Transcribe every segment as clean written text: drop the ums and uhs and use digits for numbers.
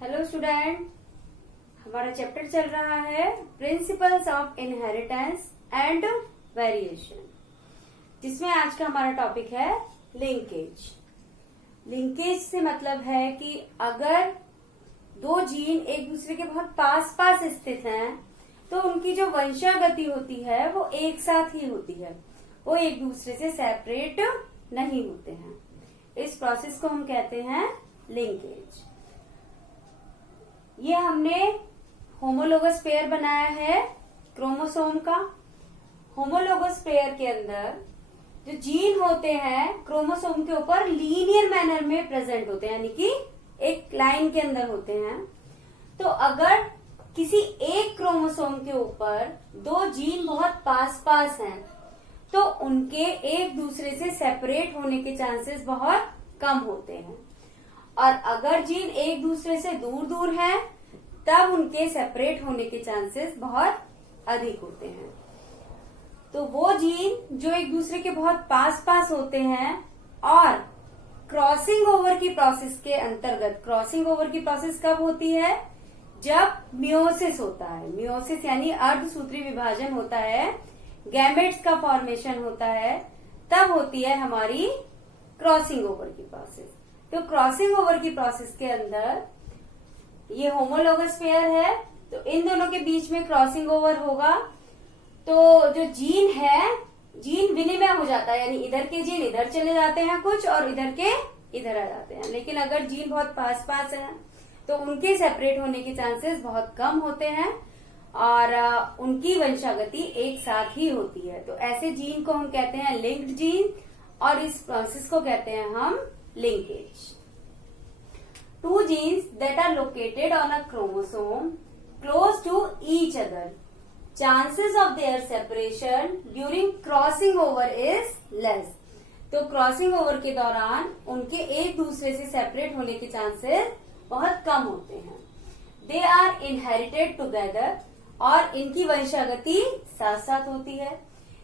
Hello student, हमारा chapter चल रहा है principles of inheritance and variation, जिसमें आज का हमारा टॉपिक है लिंकेज। लिंकेज से मतलब है कि अगर दो जीन एक दूसरे के बहुत पास पास स्थित हैं तो उनकी जो वंशागति होती है वो एक साथ ही होती है, वो एक दूसरे से सेपरेट नहीं होते हैं। इस प्रोसेस को हम कहते हैं लिंकेज। ये हमने होमोलोगस पेयर बनाया है क्रोमोसोम का। होमोलोगस पेयर के अंदर जो जीन होते हैं क्रोमोसोम के ऊपर लीनियर मैनर में प्रेजेंट होते हैं, यानी कि एक लाइन के अंदर होते हैं। तो अगर किसी एक क्रोमोसोम के ऊपर दो जीन बहुत पास पास हैं तो उनके एक दूसरे से सेपरेट होने के चांसेस बहुत कम होते हैं, और अगर जीन एक दूसरे से दूर दूर हैं तब उनके सेपरेट होने के चांसेस बहुत अधिक होते हैं। तो वो जीन जो एक दूसरे के बहुत पास पास होते हैं और क्रॉसिंग ओवर की प्रोसेस के अंतर्गत, क्रॉसिंग ओवर की प्रोसेस कब होती है? जब मियोसिस होता है। मियोसिस यानी अर्धसूत्री विभाजन होता है, गैमेट्स का फॉर्मेशन होता है, तब होती है हमारी क्रॉसिंग ओवर की प्रोसेस। तो क्रॉसिंग ओवर की प्रोसेस के अंदर ये होमोलोगस पेयर है, तो इन दोनों के बीच में क्रॉसिंग ओवर होगा। तो जो जीन है, जीन विनिमय हो जाता है, यानी इधर के जीन इधर चले जाते हैं कुछ और इधर के इधर आ जाते हैं। लेकिन अगर जीन बहुत पास पास है तो उनके सेपरेट होने के चांसेस बहुत कम होते हैं और उनकी वंशागति एक साथ ही होती है। तो ऐसे जीन को हम कहते हैं लिंक्ड जीन और इस प्रोसेस को कहते हैं हम linkage. Two genes that are located on a chromosome close to each other, chances of their separation during crossing over is less. तो क्रॉसिंग ओवर के दौरान उनके एक दूसरे से सेपरेट होने के चांसेस बहुत कम होते हैं। दे आर इनहेरिटेड टुगेदर, और इनकी वंशागति साथ साथ होती है।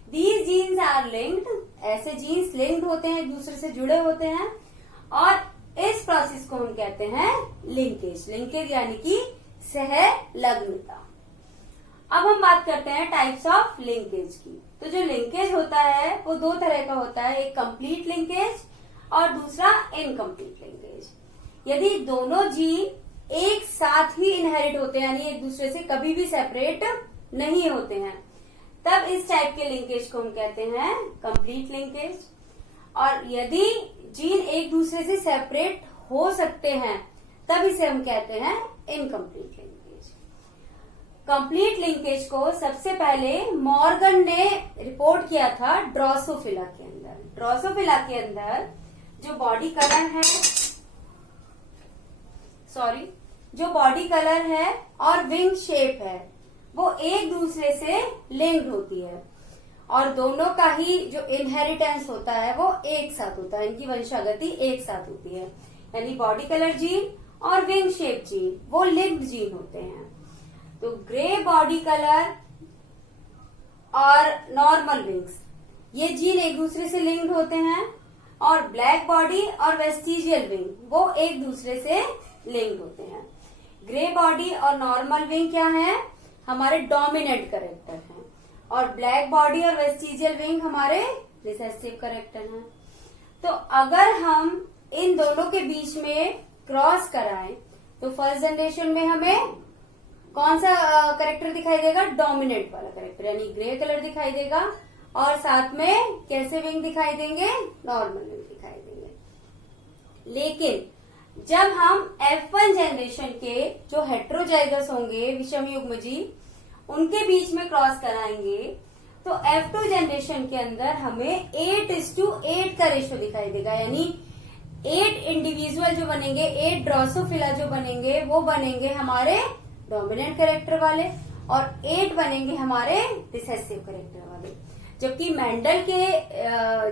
दीज जीन्स आर लिंक्ड, ऐसे जीन्स लिंक्ड होते हैं, एक दूसरे से जुड़े होते हैं, और इस प्रोसेस को हम कहते हैं लिंकेज। लिंकेज यानी कि सहलग्नता। अब हम बात करते हैं टाइप्स ऑफ लिंकेज की। तो जो लिंकेज होता है वो दो तरह का होता है, एक कंप्लीट लिंकेज और दूसरा इनकम्प्लीट लिंकेज। यदि दोनों जीन एक साथ ही इनहेरिट होते हैं, यानी एक दूसरे से कभी भी सेपरेट नहीं होते हैं, तब इस टाइप के लिंकेज को हम कहते हैं कंप्लीट लिंकेज। और यदि जीन एक दूसरे से सेपरेट हो सकते हैं तब इसे हम कहते हैं इनकम्प्लीट लिंकेज। कंप्लीट लिंकेज को सबसे पहले मॉर्गन ने रिपोर्ट किया था ड्रोसोफिला के अंदर। ड्रोसोफिला के अंदर जो बॉडी कलर है और विंग शेप है वो एक दूसरे से लिंक्ड होती है, और दोनों का ही जो इनहेरिटेंस होता है वो एक साथ होता है, इनकी वंशागति एक साथ होती है। यानी बॉडी कलर जीन और विंग शेप जीन वो लिंक्ड जीन होते हैं। तो ग्रे बॉडी कलर और नॉर्मल विंग्स, ये जीन एक दूसरे से लिंक्ड होते हैं, और ब्लैक बॉडी और वेस्टिजियल विंग वो एक दूसरे से लिंक्ड होते हैं। ग्रे बॉडी और नॉर्मल विंग क्या है? हमारे डोमिनेंट कैरेक्टर हैं, और ब्लैक बॉडी और वेस्टिजियल विंग हमारे रिसेसिव कैरेक्टर हैं। तो अगर हम इन दोनों के बीच में क्रॉस कराएं तो फर्स्ट जनरेशन में हमें कौन सा कैरेक्टर दिखाई देगा? डोमिनेंट वाला कैरेक्टर, यानी ग्रे कलर दिखाई देगा, और साथ में कैसे विंग दिखाई देंगे? नॉर्मल विंग दिखाई देंगे। लेकिन जब हम F1 जनरेशन के जो हेट्रोजाइगस होंगे, विषम युग्म जीव, उनके बीच में क्रॉस कराएंगे तो F2 जनरेशन के अंदर हमें 8:8 का रेशो दिखाई देगा। यानी 8 इंडिविजुअल जो बनेंगे, 8 ड्रोसोफिला जो बनेंगे वो बनेंगे हमारे डोमिनेंट कैरेक्टर वाले, और 8 बनेंगे हमारे रिसेसिव कैरेक्टर वाले। जबकि मेंडल के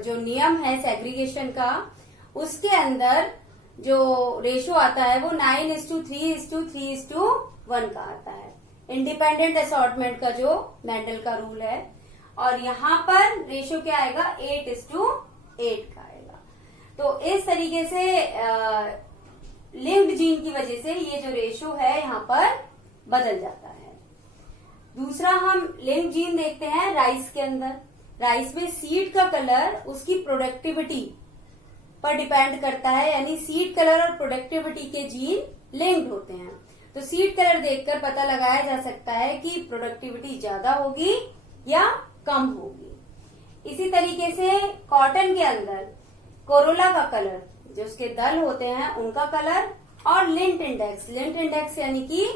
जो नियम है सेग्रीगेशन का, उसके अंदर जो रेशो आता है वो 9:3:3:1 का आता है। इंडिपेंडेंट असॉर्टमेंट का जो मेंडल का रूल है, और यहाँ पर रेशो क्या आएगा? 8:8 का आएगा। तो इस तरीके से लिंक्ड जीन की वजह से ये जो रेशो है यहाँ पर बदल जाता है। दूसरा हम लिंक्ड जीन देखते हैं राइस के अंदर। राइस में सीड का कलर उसकी प्रोडक्टिविटी पर डिपेंड करता है, यानी सीड कलर और प्रोडक्टिविटी के जीन लिंक्ड होते हैं। तो सीड कलर देखकर पता लगाया जा सकता है कि प्रोडक्टिविटी ज्यादा होगी या कम होगी। इसी तरीके से कॉटन के अंदर कोरोला का कलर, जो उसके दल होते हैं उनका कलर, और लिंट इंडेक्स यानी कि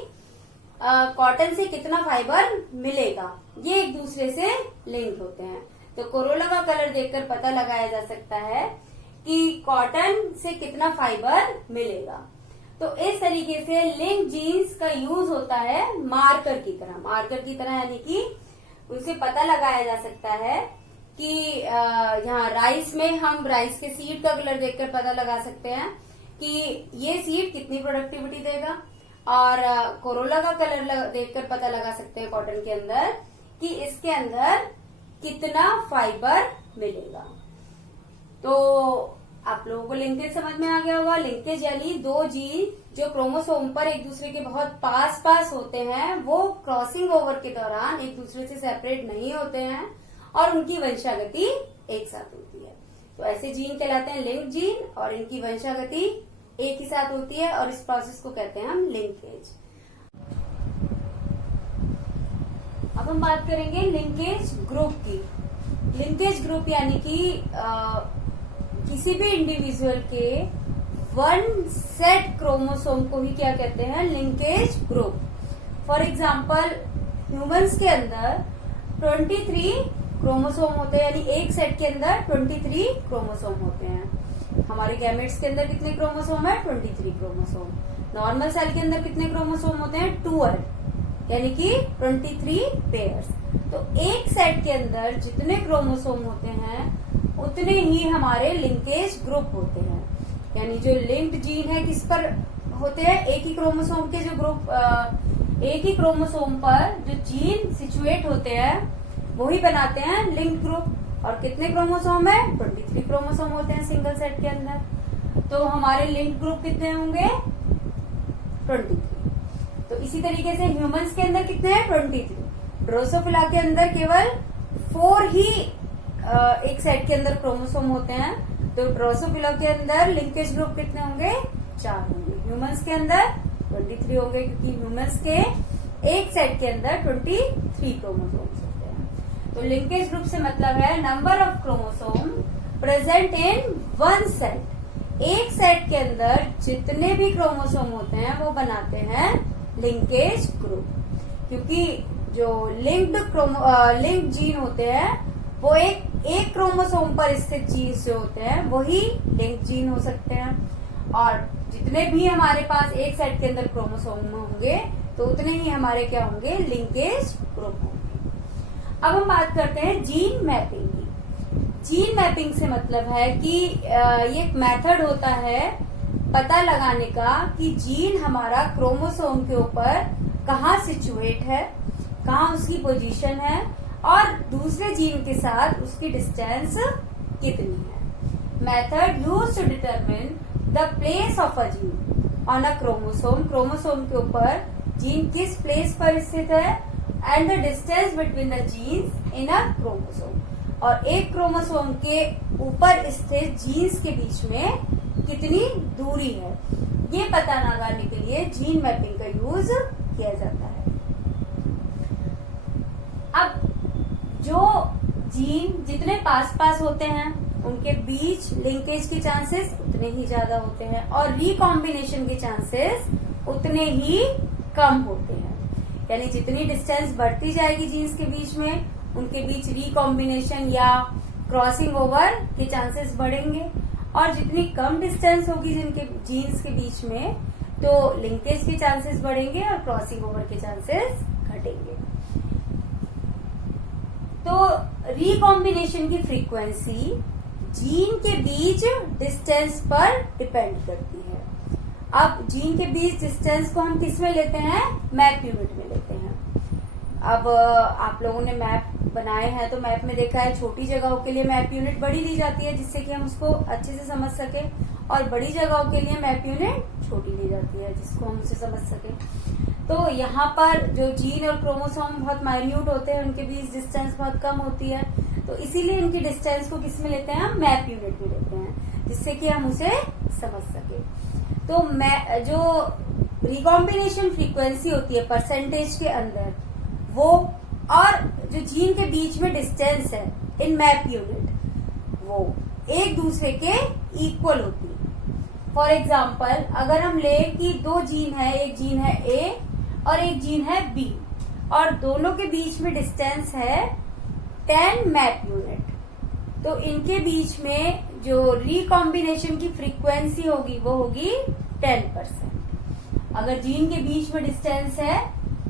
कॉटन से कितना फाइबर मिलेगा, ये एक दूसरे से लिंक होते हैं। तो कोरोला का कलर देखकर पता लगाया जा सकता है कि कॉटन से कितना फाइबर मिलेगा। तो इस तरीके से लिंक जीन्स का यूज होता है मार्कर की तरह, यानी कि उसे पता लगाया जा सकता है कि यहाँ राइस में हम राइस के सीड का कलर देखकर पता लगा सकते हैं कि ये सीड कितनी प्रोडक्टिविटी देगा, और कोरोला का कलर देखकर पता लगा सकते हैं कॉटन के अंदर कि इसके अंदर कितना फाइबर मिलेगा। तो आप लोगों को लिंकेज समझ में आ गया होगा। लिंकेज यानी दो जीन जो क्रोमोसोम पर एक दूसरे के बहुत पास होते हैं, वो क्रॉसिंग ओवर के दौरान एक दूसरे से सेपरेट नहीं होते हैं और उनकी वंशागति एक साथ होती है। तो ऐसे जीन कहलाते हैं लिंक जीन, और इनकी वंशागति एक ही साथ होती है, और इस प्रोसेस को कहते हैं हम लिंकेज। अब हम बात करेंगे लिंकेज ग्रुप की। लिंकेज ग्रुप यानी कि किसी भी इंडिविजुअल के वन सेट क्रोमोसोम को ही क्या कहते हैं, linkage group. For example humans के अंदर 23 क्रोमोसोम होते हैं, यानी एक सेट के अंदर 23 क्रोमोसोम होते हैं। हमारे गैमेट्स के अंदर कितने क्रोमोसोम है, 23 क्रोमोसोम। नॉर्मल सेल के अंदर कितने क्रोमोसोम होते हैं, 12, यानी कि 23 पेयर्स। तो एक सेट के अंदर जितने क्रोमोसोम होते हैं उतने ही हमारे लिंकेज ग्रुप होते हैं। यानी जो लिंक्ड जीन है किस पर होते हैं, एक ही क्रोमोसोम के जो ग्रुप एक ही क्रोमोसोम पर जो जीन सिचुएट होते हैं वो ही बनाते हैं लिंक्ड ग्रुप। और कितने क्रोमोसोम है, 23 क्रोमोसोम होते हैं सिंगल सेट के अंदर। तो हमारे लिंक्ड ग्रुप कितने होंगे, 23। तो इसी तरीके से ह्यूमंस के अंदर कितने हैं, 23। ड्रोसोफिला के अंदर केवल 4 ही एक सेट के अंदर क्रोमोसोम होते हैं। तो ड्रोसोफिला के अंदर लिंकेज ग्रुप कितने होंगे, 4 होंगे। ह्यूमंस के अंदर 23 होंगे, क्योंकि ह्यूमंस के एक सेट के अंदर 23 क्रोमोसोम्स होते हैं। तो लिंकेज ग्रुप से मतलब है number of chromosome present in one set. एक सेट के अंदर जितने भी क्रोमोसोम होते हैं वो बनाते हैं लिंकेज ग्रुप, क्योंकि जो लिंक्ड जीन होते हैं वो एक क्रोमोसोम पर स्थित जीन जो होते हैं वही लिंक जीन हो सकते हैं। और जितने भी हमारे पास एक सेट के अंदर क्रोमोसोम होंगे तो उतने ही हमारे क्या होंगे, लिंकेज ग्रुप होंगे। अब हम बात करते हैं जीन मैपिंग की। जीन मैपिंग से मतलब है कि ये एक मेथड होता है पता लगाने का कि जीन हमारा क्रोमोसोम के ऊपर कहाँ सिचुएट है, कहाँ उसकी पोजीशन है, और दूसरे जीन के साथ उसकी डिस्टेंस कितनी है। Method used to determine the place of a gene on a chromosome. Chromosome के ऊपर जीन किस प्लेस पर स्थित है, and the distance between the genes in a chromosome. और एक क्रोमोसोम के ऊपर स्थित जीन्स के बीच में कितनी दूरी है, ये पता लगाने के लिए जीन मैपिंग का यूज किया जाता है। अब जो जीन जितने पास होते हैं उनके बीच लिंकेज के चांसेस उतने ही ज्यादा होते हैं, और रिकॉम्बिनेशन के चांसेस उतने ही कम होते हैं। यानी जितनी डिस्टेंस बढ़ती जाएगी जीन्स के बीच में, उनके बीच रिकॉम्बिनेशन या क्रॉसिंग ओवर के चांसेस बढ़ेंगे, और जितनी कम डिस्टेंस होगी जिनके जीन्स के बीच में, तो लिंकेज के चांसेस बढ़ेंगे और क्रॉसिंग ओवर के चांसेस घटेंगे। तो रिकॉम्बिनेशन की फ्रीक्वेंसी जीन के बीच डिस्टेंस पर डिपेंड करती है। अब जीन के बीच डिस्टेंस को हम किस में लेते हैं, मैप यूनिट में लेते हैं। अब आप लोगों ने मैप बनाए हैं तो मैप में देखा है छोटी जगहों के लिए मैप यूनिट बड़ी ली जाती है जिससे कि हम उसको अच्छे से समझ सके, और बड़ी जगहों के लिए मैप यूनिट छोटी दी जाती है जिसको हम उसे समझ सके। तो यहाँ पर जो जीन और क्रोमोसोम बहुत माइन्यूट होते हैं, उनके बीच डिस्टेंस बहुत कम होती है, तो इसीलिए इनकी डिस्टेंस को किस में लेते हैं, हम मैप यूनिट में लेते हैं, जिससे कि हम उसे समझ सके। तो जो रिकॉम्बिनेशन फ्रीक्वेंसी होती है परसेंटेज के अंदर, वो और जो जीन के बीच में डिस्टेंस है इन मैप यूनिट, वो एक दूसरे के इक्वल होती है। फॉर एग्जाम्पल अगर हम ले कि दो जीन है, एक जीन है ए और एक जीन है बी, और दोनों के बीच में डिस्टेंस है 10 मैप यूनिट, तो इनके बीच में जो रिकॉम्बिनेशन की फ्रीक्वेंसी होगी वो होगी 10%। अगर जीन के बीच में डिस्टेंस है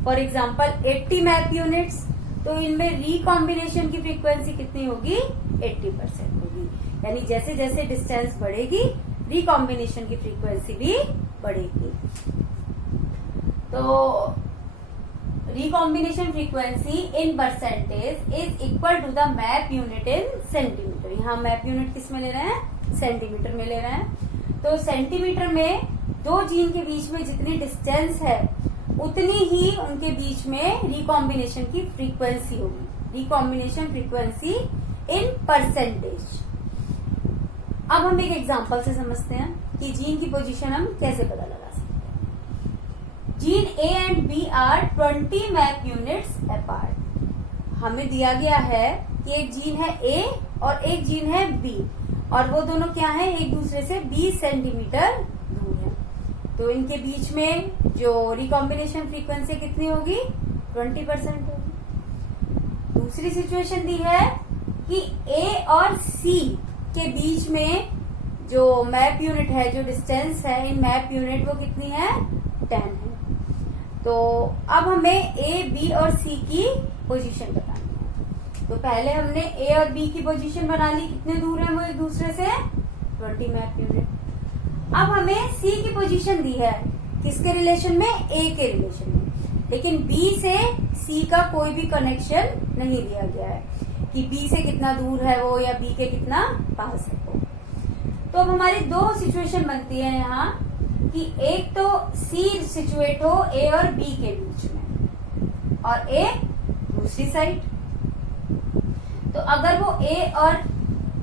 फॉर एग्जाम्पल 80 मैप यूनिट्स, तो इनमें रिकॉम्बिनेशन की फ्रीक्वेंसी कितनी होगी, 80% होगी। यानी जैसे जैसे डिस्टेंस बढ़ेगी रिकॉम्बिनेशन की फ्रीक्वेंसी भी बढ़ेगी। तो recombination frequency in percentage is equal to the map unit in centimetre. यहाँ मैप यूनिट किस में ले रहे हैं, सेंटीमीटर में ले रहे हैं। तो सेंटीमीटर में दो जीन के बीच में जितनी डिस्टेंस है उतनी ही उनके बीच में रिकॉम्बिनेशन की फ्रीक्वेंसी होगी, रिकॉम्बिनेशन फ्रीक्वेंसी इन परसेंटेज। अब हम एक एग्जांपल से समझते हैं कि जीन की पोजीशन हम कैसे पता लगा सकते हैं। Gene A and B are 20 map units apart. हमें दिया गया है कि एक जीन है ए और एक जीन है बी, और वो दोनों क्या है, एक दूसरे से 20 सेंटीमीटर दूर है। तो इनके बीच में जो रिकॉम्बिनेशन फ्रीक्वेंसी कितनी होगी, 20% होगी। दूसरी सिचुएशन दी है कि ए और सी के बीच में जो मैप यूनिट है, जो डिस्टेंस है इन मैप यूनिट, वो कितनी है, 10 है। तो अब हमें ए बी और सी की पोजीशन बतानी है। तो पहले हमने ए और बी की पोजीशन बना ली, कितने दूर है वो एक दूसरे से, 20 मैप यूनिट। अब हमें सी की पोजीशन दी है, किसके रिलेशन में, ए के रिलेशन में, लेकिन बी से सी का कोई भी कनेक्शन नहीं दिया गया है कि बी से कितना दूर है वो या बी के कितना पास है वो। तो अब हमारी दो सिचुएशन बनती है यहाँ कि एक तो सी सिचुएट हो ए और बी के बीच में, और ए दूसरी साइड। तो अगर वो ए और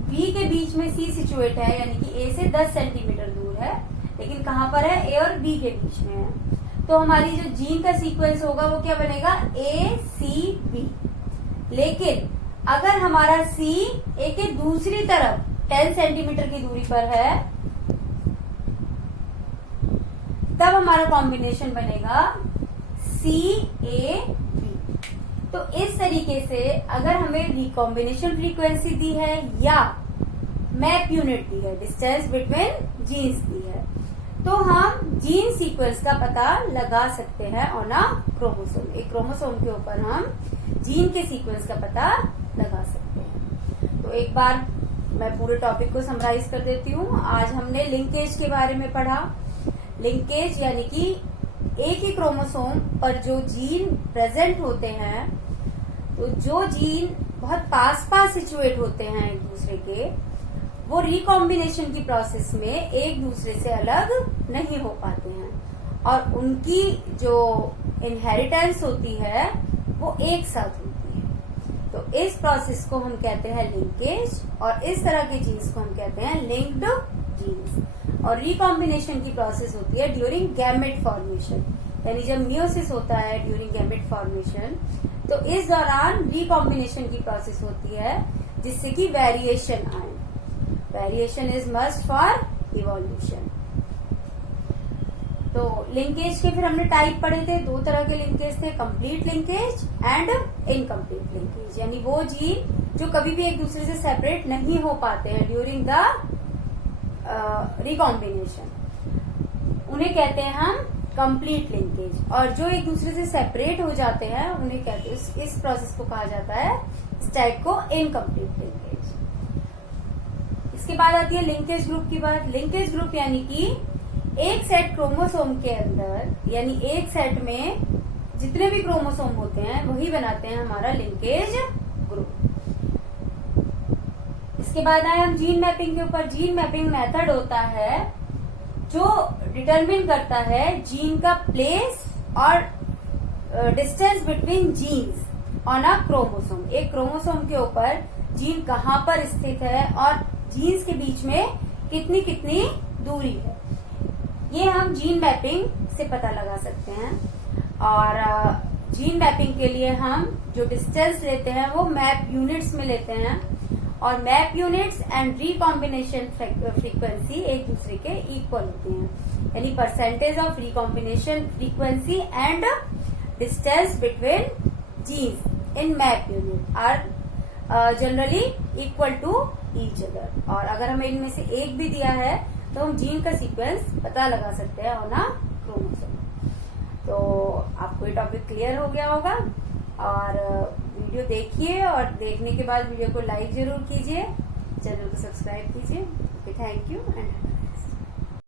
बी के बीच में सी सिचुएट है, यानी कि ए से 10 सेंटीमीटर दूर है, लेकिन कहाँ पर है, ए और बी के बीच में है, तो हमारी जो जीन का सीक्वेंस होगा वो क्या बनेगा, ए सी बी। लेकिन अगर हमारा सी ए के दूसरी तरफ 10 सेंटीमीटर की दूरी पर है, तब हमारा कॉम्बिनेशन बनेगा सी ए बी। तो इस तरीके से अगर हमें रिकॉम्बिनेशन फ्रीक्वेंसी दी है या मैप यूनिट दी है, डिस्टेंस बिटवीन जीन्स दी है, तो हम जीन सीक्वेंस का पता लगा सकते हैं ऑन अ क्रोमोसोम। एक क्रोमोसोम के ऊपर हम जीन के सीक्वेंस का पता लगा सकते हैं। तो एक बार मैं पूरे टॉपिक को समराइज कर देती हूँ। आज हमने लिंकेज के बारे में पढ़ा। लिंकेज यानी कि एक ही क्रोमोसोम पर जो जीन प्रेजेंट होते हैं, तो जो जीन बहुत पास पास सिचुएट होते हैं एक दूसरे के, वो रिकॉम्बिनेशन की प्रोसेस में एक दूसरे से अलग नहीं हो पाते हैं, और उनकी जो इनहेरिटेंस होती है वो एक साथ होती है। तो इस प्रोसेस को हम कहते हैं लिंकेज, और इस तरह के जीन्स को हम कहते हैं लिंक्ड जीन्स। और रिकॉम्बिनेशन की प्रोसेस होती है ड्यूरिंग गैमेट फॉर्मेशन, यानी जब मियोसिस होता है ड्यूरिंग गैमेट फॉर्मेशन, तो इस दौरान रिकॉम्बिनेशन की प्रोसेस होती है जिससे कि वेरिएशन आए। Variation is must for evolution. तो लिंकेज के फिर हमने टाइप पढ़े थे, दो तरह के लिंकेज थे, complete linkage and incomplete linkage. यानी वो जीन जो कभी भी एक दूसरे से सेपरेट नहीं हो पाते हैं ड्यूरिंग द रिकॉम्बिनेशन, उन्हें कहते हैं हम कंप्लीट लिंकेज। और जो एक दूसरे से सेपरेट हो जाते हैं उन्हें कहते हैं, इस प्रोसेस को कहा जाता है, इस टाइप को इनकम्प्लीट लिंकेज। इसके बाद आती है लिंकेज ग्रुप की बात। लिंकेज ग्रुप यानी कि एक सेट क्रोमोसोम के अंदर, यानी एक सेट में जितने भी क्रोमोसोम होते हैं वही बनाते हैं हमारा लिंकेज ग्रुप। इसके बाद आए हम जीन मैपिंग के ऊपर। जीन मैपिंग मेथड होता है जो डिटरमिन करता है जीन का प्लेस और distance between genes on a chromosome. एक क्रोमोसोम के ऊपर जीन कहाँ पर स्थित है और जीन्स के बीच में कितनी कितनी दूरी है, ये हम जीन मैपिंग से पता लगा सकते हैं। और जीन मैपिंग के लिए हम जो डिस्टेंस लेते हैं वो मैप यूनिट्स में लेते हैं, और map units and recombination frequency एक दूसरे के इक्वल होती हैं, यानी percentage of recombination frequency and distance between genes in map unit are generally equal to each other. और अगर हमें इनमें से एक भी दिया है तो हम जीन का सीक्वेंस पता लगा सकते हैं ऑन अ क्रोमोसोम। तो आपको ये टॉपिक क्लियर हो गया होगा, और वीडियो देखिए और देखने के बाद वीडियो को लाइक जरूर कीजिए, चैनल को सब्सक्राइब कीजिए। Thank you and